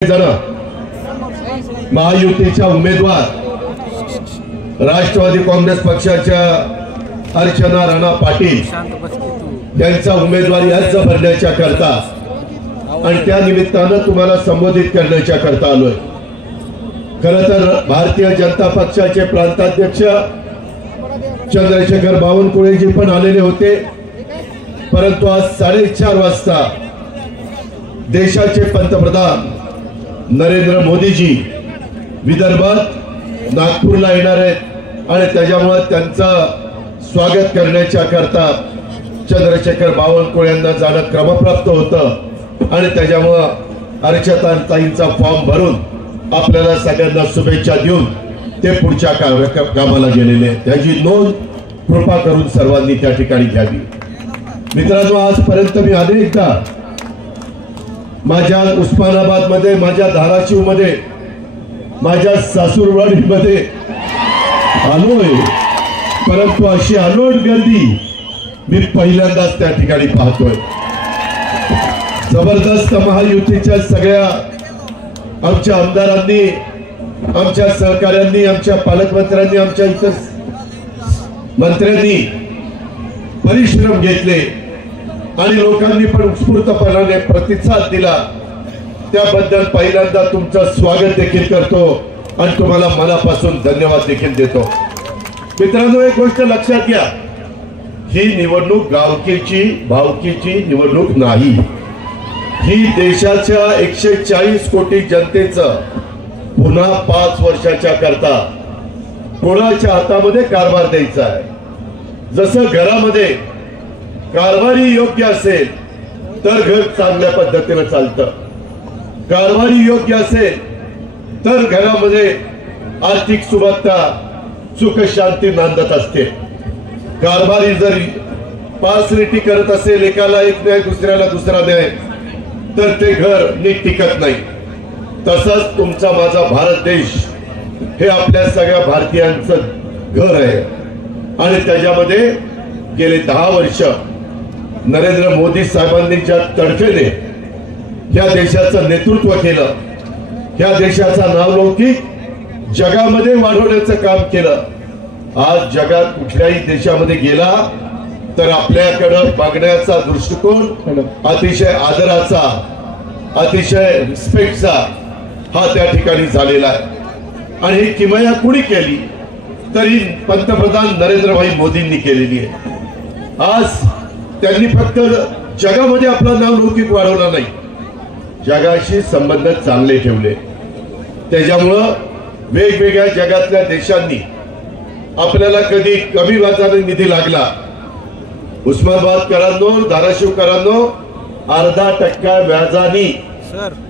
जण महायुतीच्या उमेदवार राष्ट्रवादी काँग्रेस पक्षाच्या अर्चना राणा पाटील यांचा उमेदवारी अर्ज भरण्याच्या करता आणि त्या निमित्तानं तुम्हाला संबोधित करण्याच्या करता आलोय। खरं तर भारतीय जनता पक्षाचे प्रांताध्यक्ष चंद्रशेखर बावनकुळेजी पण आलेले होते, परंतु आज 4:30 वाजता देशाचे पंतप्रधान नरेंद्र मोदीजी विदर्भात नागपूरला येणार आहेत आणि त्याच्यामुळे त्यांचं स्वागत करण्याच्या करता चंद्रशेखर बावनकुळे यांना जाणं क्रमप्राप्त होतं आणि त्याच्यामुळे अर्चनाताईंचा फॉर्म भरून आपल्याला सगळ्यांना शुभेच्छा देऊन ते पुढच्या कामाला गेलेले आहेत। त्याची नोंद कृपा करून सर्वांनी त्या ठिकाणी घ्यावी। मित्रांनो, आजपर्यंत मी अनेकदा माझ्या उस्मानाबाद मध्ये, माझ्या धाराशिव मध्ये, माझ्या सासूरवाडी मध्ये आलोय, परंतु अशी अलोट गर्दी मी पहिल्यांदाच त्या ठिकाणी पाहतोय। जबरदस्त महायुतीच्या सगळ्या आमच्या आमदारांनी, आमच्या सहकार्यांनी, आमच्या पालकमंत्र्यांनी, आमच्या इतर मंत्र्यांनी परिश्रम घेतले आणि लोकांनी पण उत्स्फूर्तपणाने प्रतिसाद दिला। त्याबद्दल पहिल्यांदा तुमचं स्वागत देखील करतो आणि तुम्हाला मनापासून धन्यवाद देखील देतो। मित्रांनो, एक गोष्ट लक्षात घ्या, ही निवडणूक गावकीची भावकीची निवडणूक नाही। ही देशाच्या 140 कोटी जनतेचं पुन्हा 5 वर्षाच्या करता कोणाच्या हातामध्ये कारभार द्यायचा आहे। जसं घरामध्ये कारभारी योग्य असेल तर घर चांगल्या पद्धतीने चालतं, कारभारी योग्य असेल तर घरामध्ये आर्थिक सुबत्ता सुख शांती नांदत असते। कारभारी जर पासरीटी करत असेल, एकाला एक न्याय दुसऱ्याला दुसरा न्याय, तर ते घर नीट टिकत नाही। तसंच तुमचा माझा भारत देश हे आपल्या सगळ्या भारतीयांचं घर आहे आणि त्याच्यामध्ये गेले 10 वर्ष नरेंद्र मोदी साहेबांनी ज्या तडफेने या देशाचं नेतृत्व केलं, या देशाचा नावलौकिक जगामध्ये वाढवण्याचं काम केलं। आज जगात कुठल्याही देशामध्ये गेला तर आपल्याकडं बघण्याचा दृष्टिकोन अतिशय आदराचा, अतिशय रिस्पेक्टचा हा त्या ठिकाणी झालेला आहे आणि ही किमया कुणी केली तरी पंतप्रधान नरेंद्रभाई मोदींनी केलेली आहे। आज त्यांनी फक्त जगामध्ये आपलं नाव लौकिक वाढवलं नाही, जगाशी संबंध चांगले ठेवले। त्याच्यामुळं वेगवेगळ्या जगातल्या देशांनी आपल्याला कधी कमी व्याजाने निधी लागला, उस्मानाबादकरांनो, धाराशिवकरांनो, 0.5% व्याजाने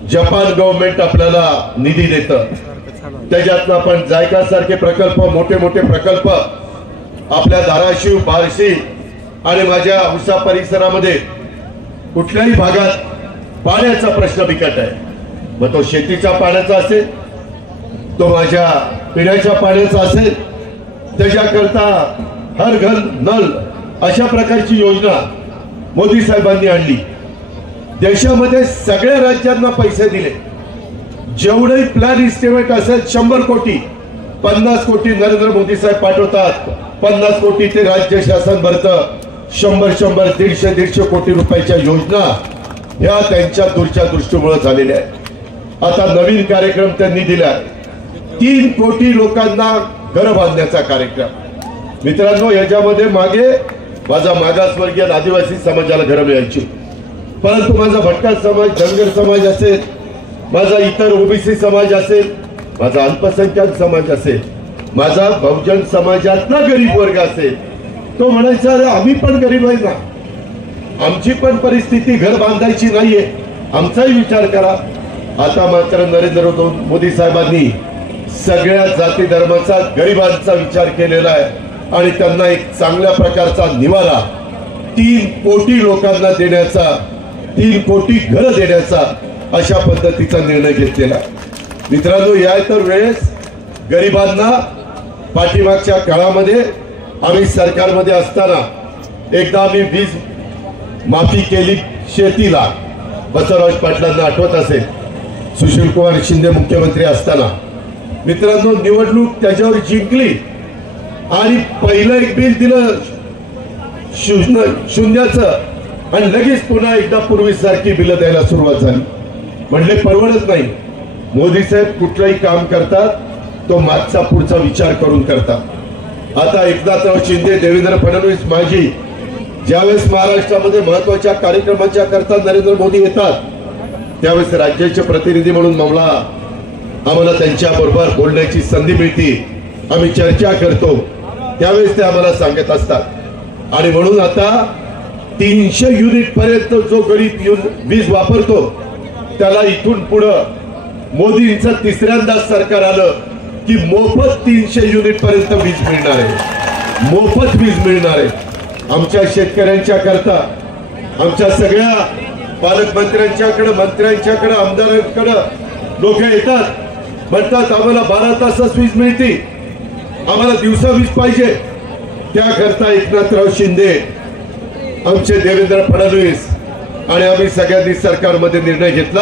जपान गव्हर्नमेंट आपल्याला निधी देतं। त्याच्यातनं आपण जायका सारखे प्रकल्प, मोठे मोठे प्रकल्प आपल्या धाराशिव, बार्शी आणि माझ्या उसा परिसरामध्ये कुठल्याही भागात पाण्याचा प्रश्न बिकट आहे। मग तो शेतीच्या पाण्याचा असेल, तो माझ्या पिण्याच्या पाण्याचा असेल, त्याच्याकरता हर घर नल अशा प्रकारची योजना मोदी साहेबांनी आणली। देशामध्ये सगळ्या राज्यांना पैसे दिले, जेवढे प्लॅन इस्टिमेट असेल 100 कोटी, 50 कोटी नरेंद्र मोदी साहेब पाठवतात, 50 कोटी ते राज्य शासन भरतं, 100 150 कोटी रुपयाच्या योजना ह्या त्यांच्या दूरच्या दृष्टीमुळे झालेल्या आहेत। आता नवीन कार्यक्रम त्यांनी दिला, 3 कोटी लोकांना घर बांधण्याचा कार्यक्रम। मित्रांनो, याच्यामध्ये मागे माझा मागासवर्गीय आदिवासी समाजाला घरं मिळायची, परंतु माझा भटका समाज, धनगर समाज असेल, माझा इतर ओबीसी समाज असेल, माझा अल्पसंख्याक समाज असेल, माझा बहुजन समाजातला गरीब वर्ग असेल, तो म्हणायचा, अरे आम्ही पण गरीब आहे ना, आमची पण परिस्थिती घर बांधायची नाहीये, आमचाही विचार करा। आता मात्र नरेंद्र मोदी साहेबांनी सगळ्या जाती धर्माचा, गरिबांचा विचार केलेला आहे आणि त्यांना एक चांगल्या प्रकारचा निवारा 3 कोटी लोकांना देण्याचा, 3 कोटी घरं देण्याचा अशा पद्धतीचा निर्णय घेतलेला आहे। मित्रांनो, या तर वेळेस गरिबांना पाठीमागच्या काळामध्ये आम्ही सरकारमध्ये असताना एकदा आम्ही वीज माफी केली शेतीला, बसवराज पाटलांना आठवत असेल, सुशीलकुमार शिंदे मुख्यमंत्री असताना मित्रांनो निवडणूक त्याच्यावर जिंकली आणि पहिलं एक बिल दिलं शून्याचं आणि लगेच पुन्हा एकदा पूर्वीसारखी बिलं द्यायला सुरुवात झाली. म्हणले परवडत नाही. मोदी साहेब कुठलंही काम करतात तो मागचा पुढचा विचार करून करतात. आता एकनाथराव शिंदे, देवेंद्र फडणवीस माझी ज्यावेळेस महाराष्ट्रामध्ये महत्वाच्या कार्यक्रमाच्या करता नरेंद्र मोदी येतात त्यावेळेस राज्याचे प्रतिनिधी म्हणून आम्हाला त्यांच्या बरोबर बोलण्याची संधी मिळते. आम्ही चर्चा करतो त्यावेळेस ते आम्हाला सांगत असतात आणि म्हणून आता 300 युनिट पर्यंत जो गरीब वीज वापरतो त्याला इथून पुढं मोदींचं तिसऱ्यांदा सरकार आलं की मोफत 300 युनिट पर्यंत वीज मिळणार आहे. मोफत वीज मिळणार आहे. आमच्या शेतकऱ्यांच्या करता आमच्या सगळ्या पालकमंत्र्यांच्याकडे, मंत्र्यांच्याकडे, आमदारांकडे लोक येतात, म्हणतात आम्हाला 12 तासच वीज मिळते, आम्हाला दिवसा वीज पाहिजे. त्याकरता एकनाथराव शिंदे, आमचे देवेंद्र फडणवीस आणि आम्ही सगळ्यांनी सरकारमध्ये निर्णय घेतला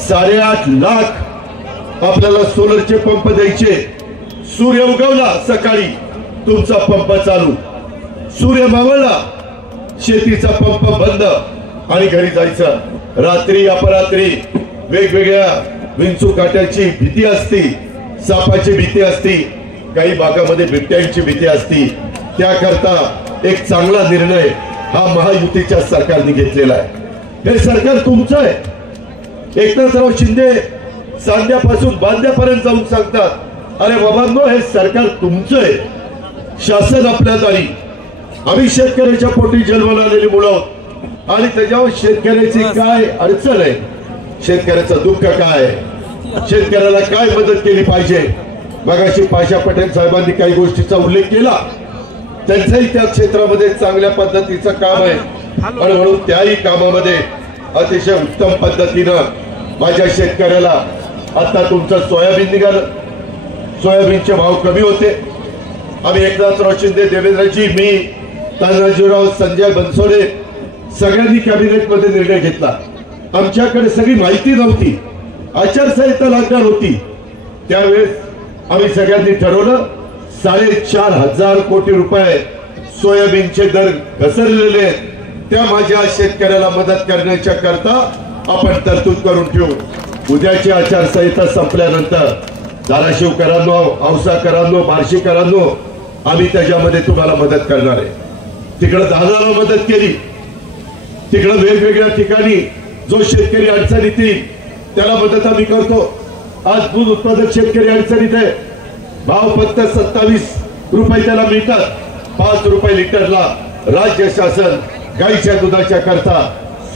8.5 लाख आपल्याला सोलरचे पंप द्यायचे. सूर्य उगवला सकाळी तुमचा पंप चालू, सूर्य मावळला शेतीचा पंप बंद आणि घरी जायचं. रात्री अपरात्री वेगवेगळ्या विंचू काट्याची भीती असती, सापाची भीती असती, काही भागामध्ये बिबट्यांची भीती असती. त्याकरता एक चांगला निर्णय हा महायुतीच्या सरकारने घेतलेला आहे. हे सरकार तुमचं आहे. एकनाथराव शिंदे सांध्यापासून बांध्यापर्यंत जाऊन सांगतात अरे बाबांनो हे सरकार तुमचं आहे. शासन आपल्या दारी. आम्ही शेतकऱ्याच्या पोटी जन्माला आलेली मुलं आहोत आणि त्याच्यावर शेतकऱ्याची काय अडचण आहे, शेतकऱ्याचं दुःख काय आहे, शेतकऱ्याला काय मदत केली पाहिजे. मगाशी पाशा पटेल साहेबांनी काही गोष्टीचा उल्लेख केला. त्यांचंही त्या क्षेत्रामध्ये चांगल्या पद्धतीचं काम आहे आणि म्हणून त्याही कामामध्ये अतिशय उत्तम पद्धतीनं माझ्या शेतकऱ्याला आता तुमचं सोयाबीन निघालं. सोयाबीनचे भाव कमी होते. आम्ही एकनाथराव शिंदे, देवेंद्रजी, मी, तानाजीराव, संजय बनसोडे सगळ्यांनी कॅबिनेटमध्ये निर्णय घेतला. आमच्याकडे सगळी माहिती नव्हती, आचारसंहिता लागणार होती. त्यावेळेस आम्ही सगळ्यांनी ठरवलं 4,500 कोटी रुपये सोयाबीनचे दर घसरलेले आहेत, त्या माझ्या शेतकऱ्याला मदत करण्याच्या करता आपण तरतूद करून ठेवू. उद्याची आचारसंहिता संपल्यानंतर धाराशिवकरांनो, औसाकरांनो, बार्शीकरांनो आम्ही त्याच्यामध्ये तुम्हाला मदत करणार आहे. तिकडे दादाला मदत केली, तिकडे वेगवेगळ्या ठिकाणी जो शेतकरी अडचणीत येईल त्याला मदत आम्ही करतो. आज दूध उत्पादक शेतकरी अडचणीत आहे, भाव फक्त 27 रुपये त्याला मिळतात. 5 रुपये लिटरला राज्य शासन गाईच्या दुधाच्या करता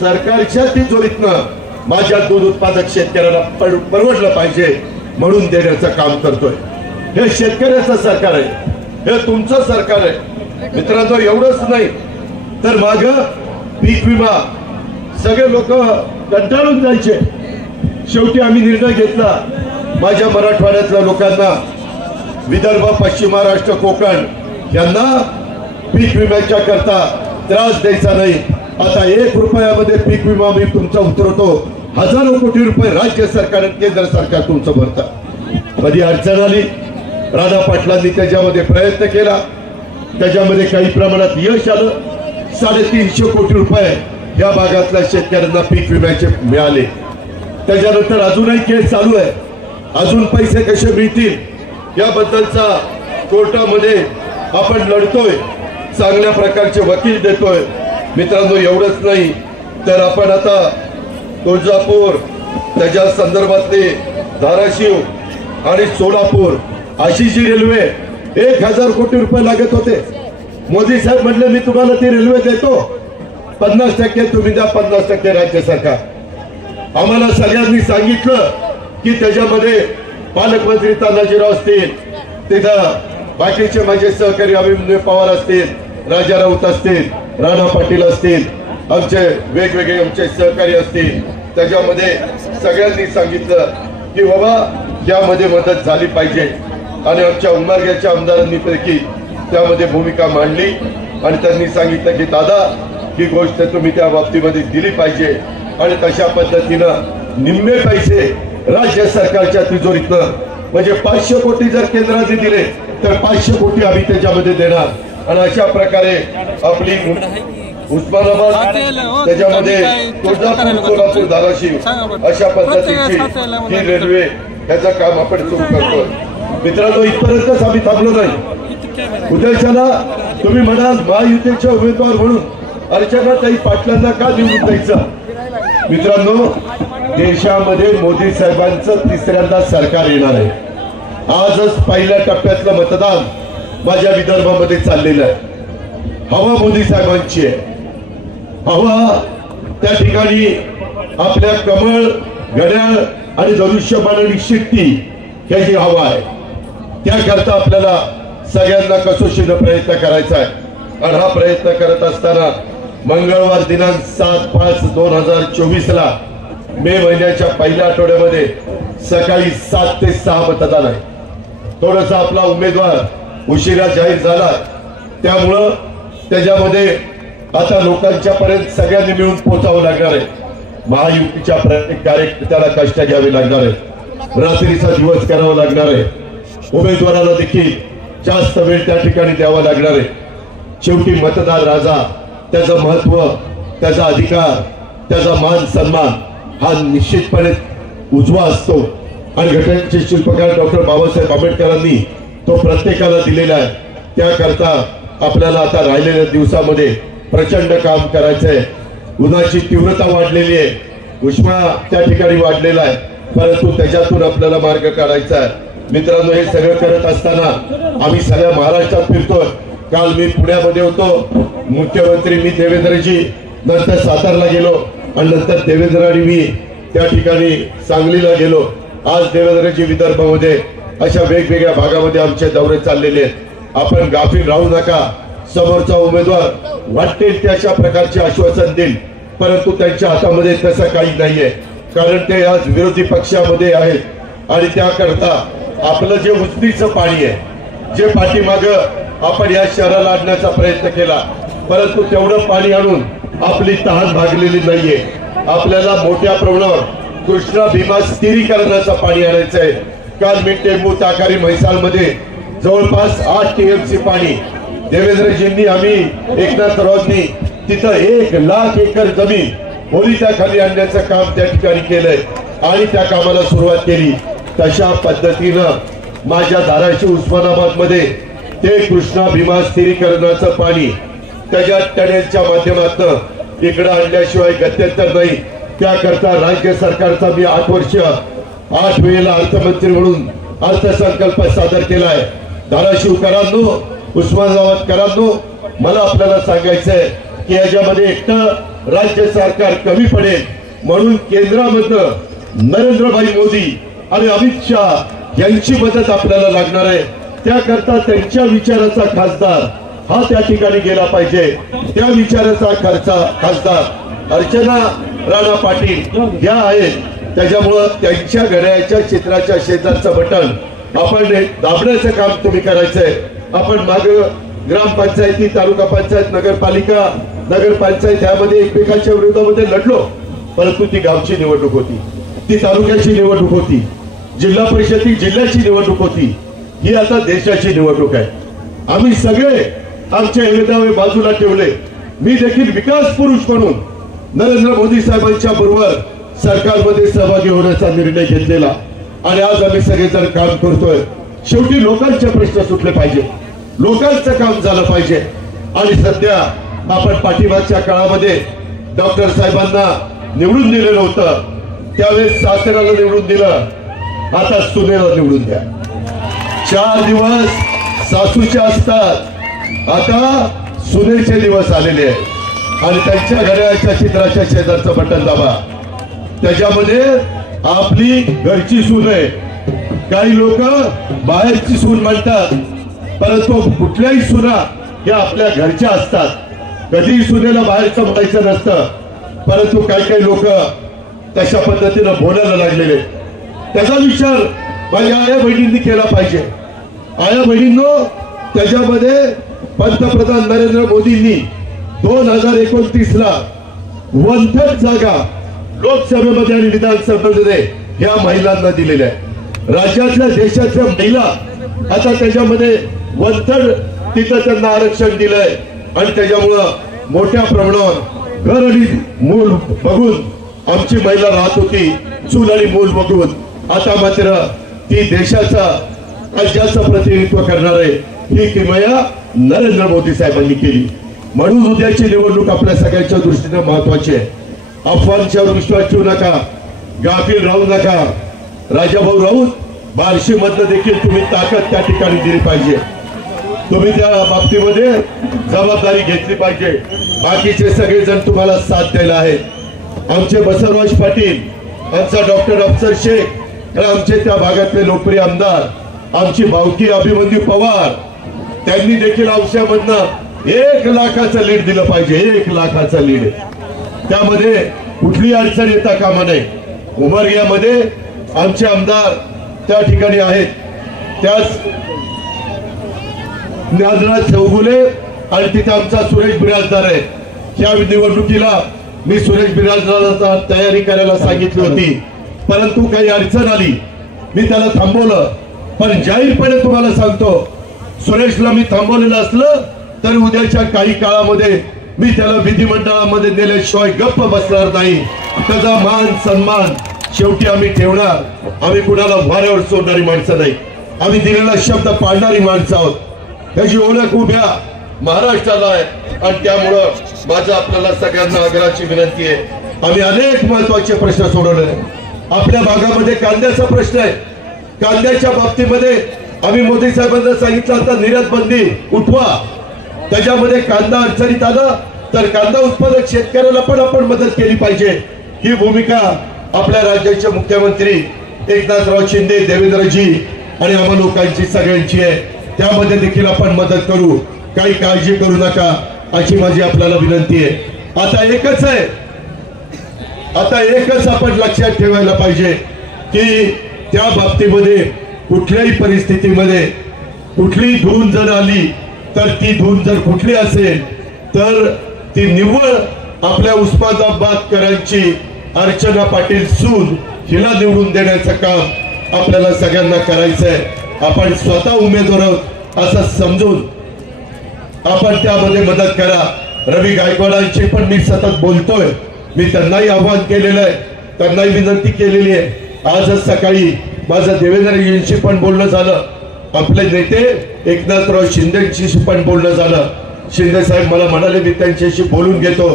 सरकारच्या तिजोरीतनं माझ्या दूध उत्पादक शेतकऱ्याला परवडलं पाहिजे म्हणून देण्याचं काम करतोय. हे शेतकऱ्याचं सरकार आहे, हे तुमचं सरकार आहे. मित्रांनो एवढंच नाही तर माग पीक विमा सगळे लोक कंटाळून जायचे. शेवटी आम्ही निर्णय घेतला माझ्या मराठवाड्यातल्या लोकांना, विदर्भ, पश्चिम महाराष्ट्र, कोकण यांना पीक विम्याच्या करता त्रास द्यायचा नाही. आता 1 रुपयामध्ये पीक विमा मी तुमचा उतरवतो. हजारो कोटी रुपये राज्य सरकार, केंद्र सरकार तुमचं भरतं. कधी अडचण आली राणा पाटलांनी त्याच्यामध्ये प्रयत्न केला, त्याच्यामध्ये काही प्रमाणात यश आलं. 350 कोटी रुपये या भागातल्या शेतकऱ्यांना पीक विम्याचे मिळाले. त्याच्यानंतर अजूनही केस चालू आहे. अजून पैसे कसे मिळतील याबद्दलचा कोर्टामध्ये आपण लढतोय, चांगल्या प्रकारचे वकील देतोय. मित्रांनो एवढंच नाही तर आपण आता तुळजापूर, त्याच्या संदर्भातले धाराशिव आणि सोलापूर अशी जी रेल्वे 1000 कोटी रुपये लागत होते, मोदी साहेब म्हटले मी तुम्हाला ती रेल्वे देतो, 50% तुम्ही द्या, 50% राज्य सरकार. आम्हाला सगळ्यांनी सांगितलं की त्याच्यामध्ये पालकमंत्री तानाजीराव असतील, तिथं बाकीचे माझे सहकारी अभिमन्यू पवार असतील, राजा राऊत असतील, राणा पाटील असतील, आमचे वेगवेगळे आमचे सहकारी असतील. त्याच्यामध्ये सगळ्यांनी सांगितलं की बाबा यामध्ये मदत झाली पाहिजे आणि आमच्या उमरग्याच्या आमदारांनी पैकी त्यामध्ये भूमिका मांडली आणि त्यांनी सांगितलं की दादा ही गोष्ट तुम्ही त्या बाबतीमध्ये दिली पाहिजे आणि तशा पद्धतीनं निम्मे पैसे राज्य सरकारच्या तिजोरीतनं, म्हणजे 500 कोटी जर केंद्राने दिले तर 500 कोटी आम्ही त्याच्यामध्ये देणार. आणि अशा प्रकारे आपली उस्मानाबाद, त्याच्यामध्ये तुळजापूर, सोलापूर, धाराशिव अशा पद्धतीची ही रेल्वे याचं काम आपण सुरू करतोय. मित्रांनो, इथपर्यंतच आम्ही थांबलो नाही. उद्याच्याला तुम्ही म्हणाल महायुतीचे उमेदवार म्हणून अर्चनाताई पाटलांना का निवडून द्यायचं? मित्रांनो, देशामध्ये मोदी साहेबांचं तिसऱ्यांदा सरकार येणार आहे. आजच पहिल्या टप्प्यातलं मतदान माझ्या विदर्भामध्ये चाललेलं आहे. हवा मोदी साहेबांची आहे. हवा त्या ठिकाणी आपल्या कमळ, घड्याळ आणि धनुष्यबाण शिट्टी ह्याची हवा आहे. त्याकरता आपल्याला सगळ्यांना कसोशीनं प्रयत्न करायचा आहे. आणि हा प्रयत्न करत असताना मंगळवार दिनांक 7/5/2024 मे महिन्याच्या पहिल्या आठवड्यामध्ये सकाळी 7 ते 6 मतदान आहे. थोडासा आपला उमेदवार उशिरा जाहीर झाला, त्यामुळं त्याच्यामध्ये आता लोकांच्या पर्यंत सगळ्यांनी मिळून पोहोचावं लागणार आहे. महायुतीच्या प्रत्येक कार्यकर्त्याला कष्ट घ्यावे लागणार आहे. रात्रीचा दिवस करावा लागणार आहे. उमेदवाराला देखील जास्त वेळ त्या ठिकाणी द्यावा लागणार आहे. शेवटी मतदार राजा, त्याचं महत्व, त्याचा अधिकार, त्याचा मान सन्मान हा निश्चितपणे उजवा असतो. आणि घटनेचे शिल्पकार डॉक्टर बाबासाहेब आंबेडकरांनी तो प्रत्येकाला दिलेला आहे. त्याकरता आपल्याला आता राहिलेल्या दिवसामध्ये प्रचंड काम करायचंय. उन्हाची तीव्रता वाढलेली आहे, उष्मा त्या ठिकाणी वाढलेला आहे, परंतु त्याच्यातून आपल्याला मार्ग काढायचा आहे. मित्रांनो, हे सगळं करत असताना आम्ही सगळ्या महाराष्ट्रात फिरतोय. काल मी पुण्यामध्ये होतो, मुख्यमंत्री मी देवेंद्रजी, नंतर सातारला गेलो आणि नंतर देवेंद्र आणि मी त्या ठिकाणी सांगलीला गेलो. आज देवेंद्रजी विदर्भामध्ये अशा वेगवेगळ्या भागामध्ये आमचे दौरे चाललेले आहेत. आपण गाफील राहू नका. समोरचा उमेदवार वाटेल ते अशा प्रकारचे आश्वासन देईल, परंतु त्यांच्या हातामध्ये तसं काही नाहीये, कारण ते आज विरोधी पक्षामध्ये आहेत. आणि त्याकरता आपलं जे उजनीचं पाणी आहे, जे पाठीमागं आपण या शहराला आणण्याचा प्रयत्न केला, परंतु तेवढं पाणी आणून आपली तहान भागलेली नाहीये. आपल्याला मोठ्या प्रमाणावर कृष्णा भीमा स्थिरीकरणाचं पाणी आणायचं आहे. काल मी टेंबू, ताकारी, म्हैसाळमध्ये जवळपास 8 TMC पाणी देवेंद्रजींनी, आम्ही एकनाथरावांनी तिथं 1 लाख एकर जमीन ओलिता खाली आणण्याचं काम त्या ठिकाणी केलंय आणि त्या कामाला सुरुवात केली. तशा पद्धतीनं माझ्या धाराशिव, उस्मानाबाद मध्ये ते कृष्णा भीमा स्थिरीकरणाचं पाणी त्याच्या टनेलच्या माध्यमातून इकडे आणल्याशिवाय गत्यंतर नाही. त्याकरता राज्य सरकारचा मी 8 वर्ष 8 वेळेला अर्थमंत्री म्हणून अर्थसंकल्प सादर केलाय. धाराशिवकरांनो, उस्मानाबादकरांनो, मला आपल्याला सांगायचंय की याच्यामध्ये एकटं राज्य सरकार कमी पडेल, म्हणून केंद्रामधनं नरेंद्रभाई मोदी आणि अमित शहा यांची मदत आपल्याला लागणार आहे. त्याकरता त्यांच्या विचाराचा खासदार हा त्या ठिकाणी गेला पाहिजे. त्या विचाराचा खासदार अर्चना राणा पाटील या आहेत. त्याच्यामुळं त्यांच्या घड्याळ्याच्या चित्राच्या शेजारचं बटन आपण दाबण्याचं काम तुम्ही करायचंय. आपण माग ग्रामपंचायती, तालुका पंचायत, नगरपालिका, नगरपंचायत यामध्ये एकमेकांच्या विरोधामध्ये लढलो, परंतु ती गावची निवडणूक होती, ती तालुक्याची निवडणूक होती, जिल्हा परिषद जिल्ह्याची निवडणूक होती. ही आता देशाची निवडणूक आहे. आम्ही सगळे आमचे हेवेदावे बाजूला ठेवले. मी देखील विकास पुरुष म्हणून नरेंद्र मोदी साहेबांच्या बरोबर सरकारमध्ये सहभागी होण्याचा निर्णय घेतलेला आणि आज आम्ही सगळेजण काम करतोय. शेवटी लोकांचे प्रश्न सुटले पाहिजे, लोकांचं काम झालं पाहिजे. आणि सध्या आपण पाठीमागच्या काळामध्ये डॉक्टर साहेबांना निवडून दिलेलं होतं, त्यावेळेस सासऱ्याला निवडून दिलं, आता सुनेला निवडून द्या. 4 दिवस सासूचे असतात, आता सुनेचे दिवस आलेले आहेत. आणि त्यांच्या घड्याळाच्या चित्राच्या शेजारचं बटन दाबा, त्याच्यामध्ये आपली घरची सून आहे. काही लोक बाहेरची सून म्हणतात, परंतु कुठल्याही सुना या आपल्या घरच्या असतात. कधीही सुनेला बाहेरचं म्हणायचं नसतं, परंतु काही लोक तशा पद्धतीनं बोलायला लागलेले. त्याचा विचार माझ्या आया बहिणींनी केला पाहिजे. आया बहिणींनो, त्याच्यामध्ये पंतप्रधान नरेंद्र मोदींनी 2029 ला 1/3 जागा लोकसभेमध्ये आणि विधानसभेमध्ये ह्या महिलांना दिलेल्या आहे। राज्यातल्या देशातल्या महिला आता त्याच्यामध्ये वंथड तिथं त्यांना आरक्षण दिलंय आणि त्याच्यामुळं मोठ्या प्रमाणावर घर आणि मूल बघून आमची महिला राहत होती, चूल आणि मूल बघून। आता मात्र ती देशाचा जास्त प्रतिनिधित्व करणार आहे, ही किमया नरेंद्र मोदी साहेबांनी केली। म्हणून उद्याची निवडणूक आपल्या सगळ्यांच्या दृष्टीने महत्वाची आहे। अफवांच्यावर विश्वास ठेवू नका, गाफील राहू नका। राजाभाऊ राऊत बार्शी मधनं देखील तुम्ही ताकद त्या ठिकाणी दिली पाहिजे, तुम्ही त्या बाबतीमध्ये जबाबदारी घेतली पाहिजे। बाकीचे सगळेजण तुम्हाला साथ द्यायला आहेत। आमचे बसवराज पाटील, आमचा डॉक्टर अफसर शेख, आमचे त्या भागातले लोकप्रिय आमदार, आमची भावकी अभिमन्यू पवार, त्यांनी देखील औषधामधनं 1 लाखाचं लीड दिलं पाहिजे। 1 लाखाचं लीड, त्यामध्ये कुठली अडचण येता कामा नये। उमरग्यामध्ये आमचे आमदार त्या ठिकाणी आहेत, त्याच ज्ञानराज चौगुले आणि तिथे आमचा सुरेश बिराजदार आहे। त्या निवडणुकीला मी सुरेश बिराजदाराला तयारी करायला सांगितली होती, परंतु काही अडचण आली, मी त्याला थांबवलं। पण जाहीरपणे तुम्हाला सांगतो, सुरेशला मी थांबवलेलं असलं तर उद्याच्या काही काळामध्ये मी त्याला विधिमंडळामध्ये नेल्याशिवाय गप्प बसणार नाही। त्याचा मान सन्मान शेवटी आम्ही ठेवणार। आम्ही कुणाला वाऱ्यावर सोडणारी माणसं नाही, आम्ही दिलेला शब्द पाळणारी माणसं आहोत। त्याची ओळख उभ्या महाराष्ट्राला आहे आणि त्यामुळं माझं आपल्याला सगळ्यांना आग्रहाची विनंती आहे, आम्ही अनेक महत्वाचे प्रश्न सोडवले। आपल्या भागामध्ये कांद्याचा प्रश्न आहे, कांद्याच्या बाबतीमध्ये आम्ही मोदी साहेबांना सांगितलं आता निर्यात बंदी उठवा, त्याच्यामध्ये कांदा अडचणीत आला तर कांदा उत्पादक शेतकऱ्याला पण आपण मदत केली पाहिजे। ही भूमिका आपल्या राज्याचे मुख्यमंत्री एकनाथराव शिंदे, देवेंद्रजी आणि आम्हा लोकांची सगळ्यांची आहे, त्यामध्ये देखील आपण मदत करू, काही काळजी करू नका अशी माझी आपल्याला विनंती आहे। आता एकच आहे, आता एकच आपण लक्षात ठेवायला पाहिजे की त्या बाबतीमध्ये कुठल्याही परिस्थितीमध्ये कुठली धून जर आली तर ती धून जर कुठली असेल तर ती निव्वळ आपल्या उस्मानाबादकरांची अर्चना पाटील सून हिला निवडून देण्याचं काम आपल्याला सगळ्यांना करायचंय। आपण स्वतः उमेदवार आहोत असं समजून आपण त्यामध्ये मदत करा। रवी गायकवाडांची पण मी सतत बोलतोय, मी त्यांनाही आवाहन केलेलं आहे, त्यांनाही विनंती केलेली आहे। आजच सकाळी माझं देवेंद्रजींशी पण बोलणं झालं, आपले नेते एकनाथराव शिंदेशी पण बोलणं झालं। शिंदे साहेब मला म्हणाले मी त्यांच्याशी बोलून घेतो।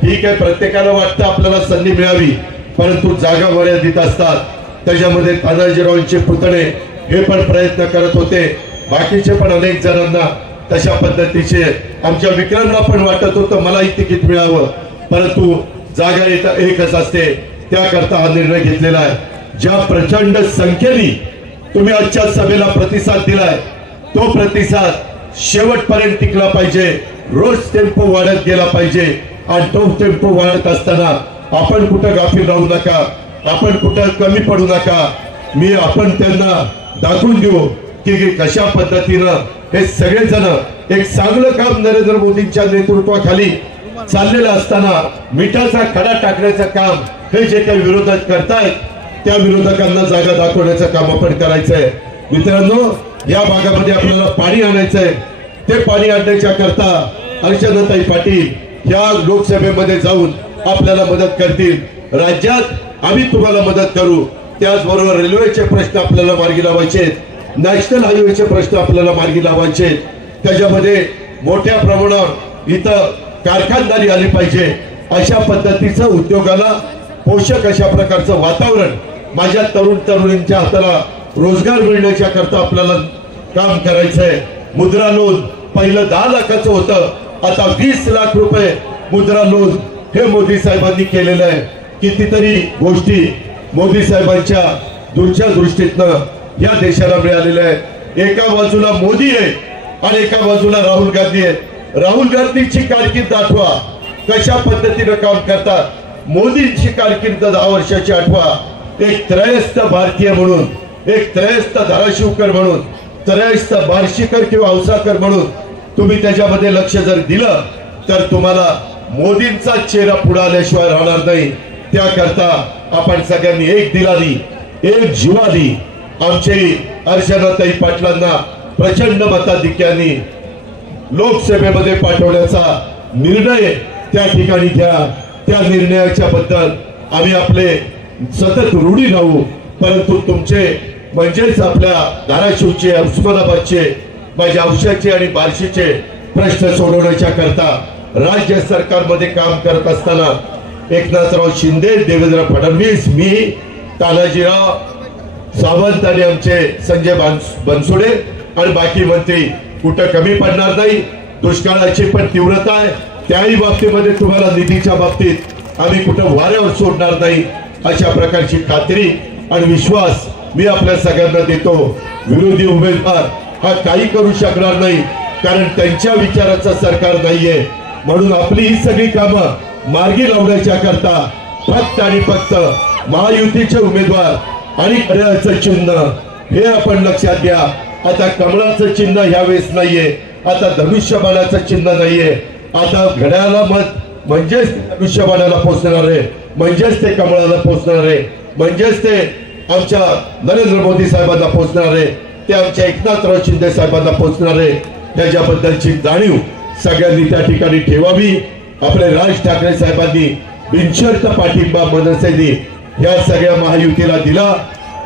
ठीक आहे, प्रत्येकाला वाटतं आपल्याला संधी मिळावी, परंतु जागा मर्यादित असतात। त्याच्यामध्ये तानाजीरावांचे पुतणे हे पण प्रयत्न करत होते, बाकीचे पण अनेक जणांना तशा पद्धतीचे आमच्या विक्रमला पण वाटत होतं मलाही तिकीट मिळावं, परंतु जागा एकच असते, त्याकरता हा निर्णय घेतलेला आहे। ज्या प्रचंड संख्येने तुम्ही आजच्या सभेला प्रतिसाद दिलाय तो प्रतिसाद शेवटपर्यंत टिकला पाहिजे, रोज टेम्पो वाढत गेला पाहिजे आणि तो टेम्पो वाढत असताना आपण कुठं गाफील राहू नका, आपण कुठं कमी पडू नका। आपण त्यांना दाखवून देऊ की कशा पद्धतीनं हे सगळेजण एक चांगलं काम नरेंद्र मोदींच्या नेतृत्वाखाली चाललेलं असताना मिठाचा खडा टाकण्याचं काम हे जे काही विरोधक करतायत त्या विरोधकांना जागा दाखवण्याचं काम आपण करायचंय। मित्रांनो, या भागामध्ये आपल्याला पाणी आणायचंय, ते पाणी आणण्याच्या करता अर्चनाताई पाटील या लोकसभेमध्ये जाऊन आपल्याला मदत करतील। राज्यात आम्ही तुम्हाला मदत करू, त्याचबरोबर रेल्वेचे प्रश्न आपल्याला मार्गी लावायचे, नॅशनल हायवेचे प्रश्न आपल्याला मार्गी लावायचे, त्याच्यामध्ये मोठ्या प्रमाणावर इथं कारखानदारी आली पाहिजे, अशा पद्धतीचं उद्योगाला पोषक अशा प्रकारचं वातावरण माझ्या तरुण तरुणींच्या हाताला रोजगार मिळण्याच्या करता आपल्याला काम करायचंय। मुद्रा लोन पहिलं 10 लाखाचं होतं, आता 20 लाख रुपये मुद्रा लोन हे मोदी साहेबांनी केलेलं आहे। कितीतरी गोष्टी मोदी साहेबांच्या दूरच्या दृष्टीतनं या देशाला मिळालेल्या आहेत। एका बाजूला मोदी आहे आणि एका बाजूला राहुल गांधी आहेत। राहुल गांधीची कारकीर्द आठवा, कशा पद्धतीने काम करतात। मोदींची कारकीर्द 10 वर्षाची आठवा। एक त्रयस्थ भारतीय म्हणून, एक त्रयस्थ धाराशिवकर म्हणून, त्रयस्थ बार्शीकर किंवा औसाकर म्हणून तुम्ही त्याच्यामध्ये लक्ष जर दिलं तर तुम्हाला मोदींचा चेहरा पुढे आल्याशिवाय राहणार नाही। त्याकरता आपण सगळ्यांनी एक दिलानी एक जीवानी आमची अर्चनाताई पाटलांना प्रचंड मताधिक्याने लोकसभेमध्ये पाठवण्याचा निर्णय त्या ठिकाणी घ्या। त्या निर्णयाच्या बद्दल आम्ही आपले सतत ऋणी राहू, परंतु तुमचे म्हणजेच आपल्या धाराशिवचे, उस्मानाबादचे, माझ्या औषधचे आणि बार्शीचे प्रश्न सोडवण्याच्या करता राज्य सरकारमध्ये काम करत असताना एकनाथराव शिंदे, देवेंद्र फडणवीस, मी, तानाजीराव सावंत आणि आमचे संजय बनसोडे आणि बाकी मंत्री कुठं कमी पडणार नाही। दुष्काळाची पण तीव्रता आहे, त्याही बाबतीमध्ये तुम्हाला निधीच्या बाबतीत आम्ही कुठं वाऱ्यावर सोडणार नाही अशा प्रकारची खात्री आणि विश्वास मी आपल्या सगळ्यांना देतो। विरोधी उमेदवार हा काही करू शकणार नाही, कारण त्यांच्या विचाराचं सरकार नाहीये, म्हणून आपली ही सगळी कामं मार्गी लावण्याच्या करता फक्त आणि फक्त महायुतीचे उमेदवार आणि घड्याळाचं चिन्ह हे आपण लक्षात घ्या। आता कमळाचं चिन्ह ह्यावेळेस नाहीये, आता धनुष्यबाणाचं चिन्ह नाहीये, आता घड्याळाला मत म्हणजेच धनुष्यबाणाला पोचणार आहे, म्हणजेच ते कमळाला पोचणार आहे, म्हणजेच ते आमच्या नरेंद्र मोदी साहेबांना पोचणार आहे, ते आमच्या एकनाथराव शिंदे साहेबांना पोचणार आहे। त्याच्याबद्दलची जाणीव सगळ्यांनी त्या ठिकाणी ठेवावी। आपले राज ठाकरे साहेबांनी बिनशर्त पाठिंबा मनसेने या सगळ्या महायुतीला दिला,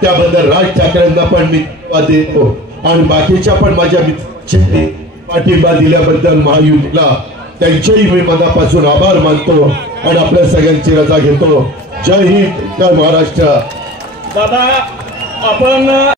त्याबद्दल राज ठाकरेंना पण मी देतो आणि बाकीच्या पण माझ्या मित्रांनी पाठिंबा दिल्याबद्दल महायुतीला त्यांचेही मी मनापासून आभार मानतो आणि आपल्या सगळ्यांची रजा घेतो। जय हिंद, जय महाराष्ट्र। दादा आपण